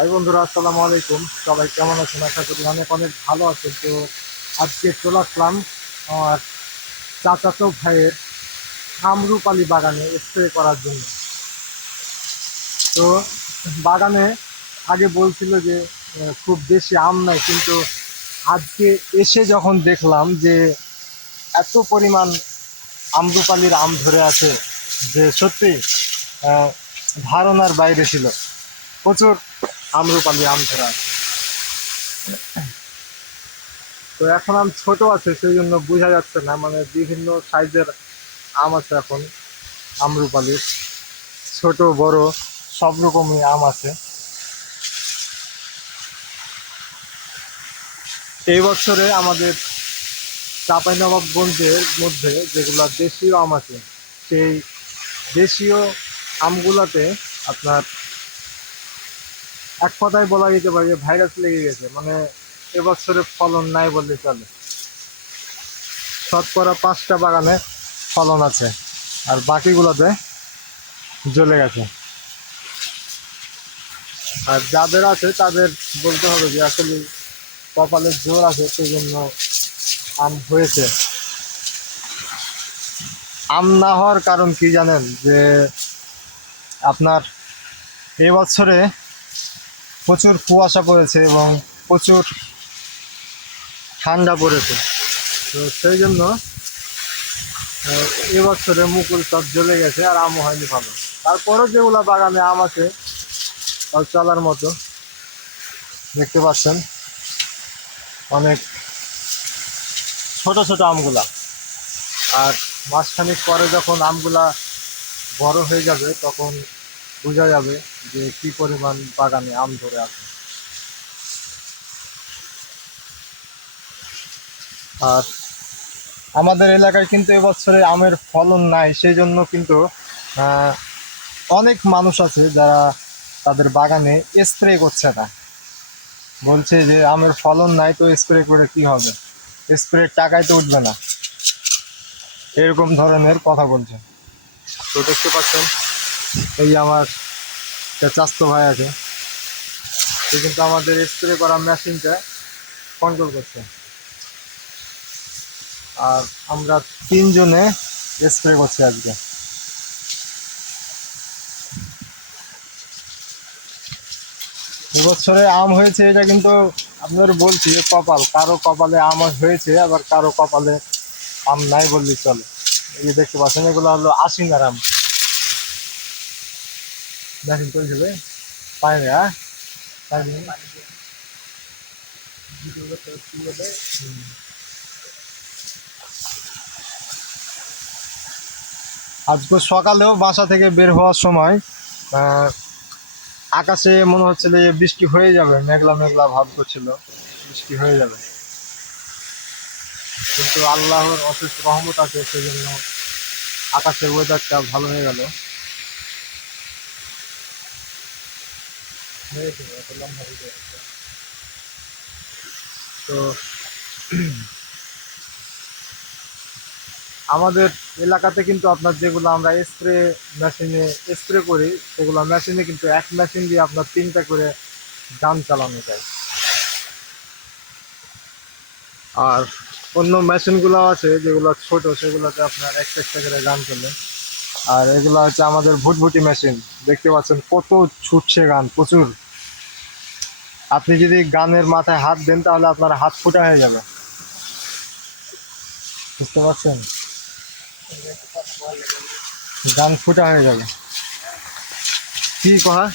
High বন্ধুরা, আসসালামু আলাইকুম। সবাই কেমন আছেন? আশা করি অনেক অনেক ভালো আছেন। তো আজকে চলে আসলাম আমার চাচাতো ভাইয়ের আমরুপালি বাগানে স্প্রে করার জন্য। তো বাগানে আগে বলছিল যে খুব বেশি আম নাই, কিন্তু আজকে এসে যখন দেখলাম যে এত পরিমাণ আমরুপালির আম ধরে আছে যে সত্যি আহ, ধারণার বাইরে ছিল। প্রচুর আমরুপালি আম ধরে আছে। তো এখন আম ছোট আছে, সেই জন্য বোঝা যাচ্ছে না, মানে বিভিন্ন সাইজের আম আছে এখন আমরুপালির, ছোট বড় সব রকমই আম আছে। এই বছরে আমাদের চাঁপাইনবাবগঞ্জের মধ্যে যেগুলো দেশীয় আম আছে, সেই দেশীয় আমগুলাতে আপনার এক কথায় বলা যেতে পারে যে ভাইরাস লেগে গেছে। মানে এবছরে ফলন নাই বললে চলে। শতকরা 5টা বাগানে ফলন আছে, আর বাকিগুলোতে জ্বলে গেছে। আর যাদের আছে তাদের বলতে হবে যে আসলে কপালের জোর আছে, সেই জন্য আম হয়েছে। আম না হওয়ার কারণ কি জানেন? যে আপনার এবছরে প্রচুর কুয়াশা পড়েছে এবং প্রচুর ঠান্ডা পড়েছে। তো সেই জন্য এবছরে মুকুল সব জ্বলে গেছে আর আমও হয়নি ভালো। তারপরেও যেগুলো বাগানে আম আছে তাও চলার মতো। দেখতে পাচ্ছেন অনেক ছোট ছোট আমগুলা। আর মাসখানেক পরে যখন আমগুলা বড় হয়ে যাবে তখন বোঝা যাবে যে কি পরিমাণ বাগানে আম ধরে আছে। আর আমাদের এলাকায় কিন্তু এবছরে আমের ফলন নাই, সেই জন্য কিন্তু আহ, অনেক মানুষ আছে যারা তাদের বাগানে স্প্রে করছে না। বলছে যে আমের ফলন নাই, তো স্প্রে করে কি হবে, স্প্রে টাকায় তো উঠবে না, এরকম ধরনের কথা বলছে। তো দেখতে পাচ্ছেন এই আমার চাচাতো ভাই আছে, সে কিন্তু আমাদের স্প্রে করা মেশিনটা কন্ট্রোল করছে। আর আমরা 3 জনে স্প্রে করছি আজকে। এবছরে আম হয়েছে, এটা কিন্তু আপনাদের বলছি কপাল, কারো কপালে আম হয়েছে আবার কারো কপালে আম নাই বললেই চলে। এই যে দেখতে পাচ্ছেন এগুলো হলো আশিনার আম। দেখেন কইছিলে পায়নি, হ্যাঁ পায়নি। আজকে সকালেও বাসা থেকে বের হওয়ার সময় আহ, আকাশে মনে হচ্ছিল যে বৃষ্টি হয়ে যাবে, মেঘলা মেঘলা ভাব করছিল, বৃষ্টি হয়ে যাবে। কিন্তু আল্লাহর অশেষ রহমত আছে, সেই জন্য আকাশের ওয়েদারটা ভালো হয়ে গেল। তো আমাদের এলাকাতে কিন্তু আপনার যেগুলো আমরা স্প্রে মেশিনে স্প্রে করি, সেগুলো মেশিনে কিন্তু এক মেশিন দিয়ে আপনার 3টা করে গান চালানো যায়। আর অন্য মেশিনগুলো আছে যেগুলো ছোট, সেগুলোতে আপনার একটা একটা করে গান চলে। আর এগুলো হচ্ছে আমাদের ভুটভুটি মেশিন। দেখতে পাচ্ছেন কত ছুটছে গান, প্রচুর। আপনি যদি গানের মাথায় হাত দেন তাহলে আপনার হাত ফুটা হয়ে যাবে, বুঝতে পারছেন? গান ফুটা হয়ে যাবে। কি কহা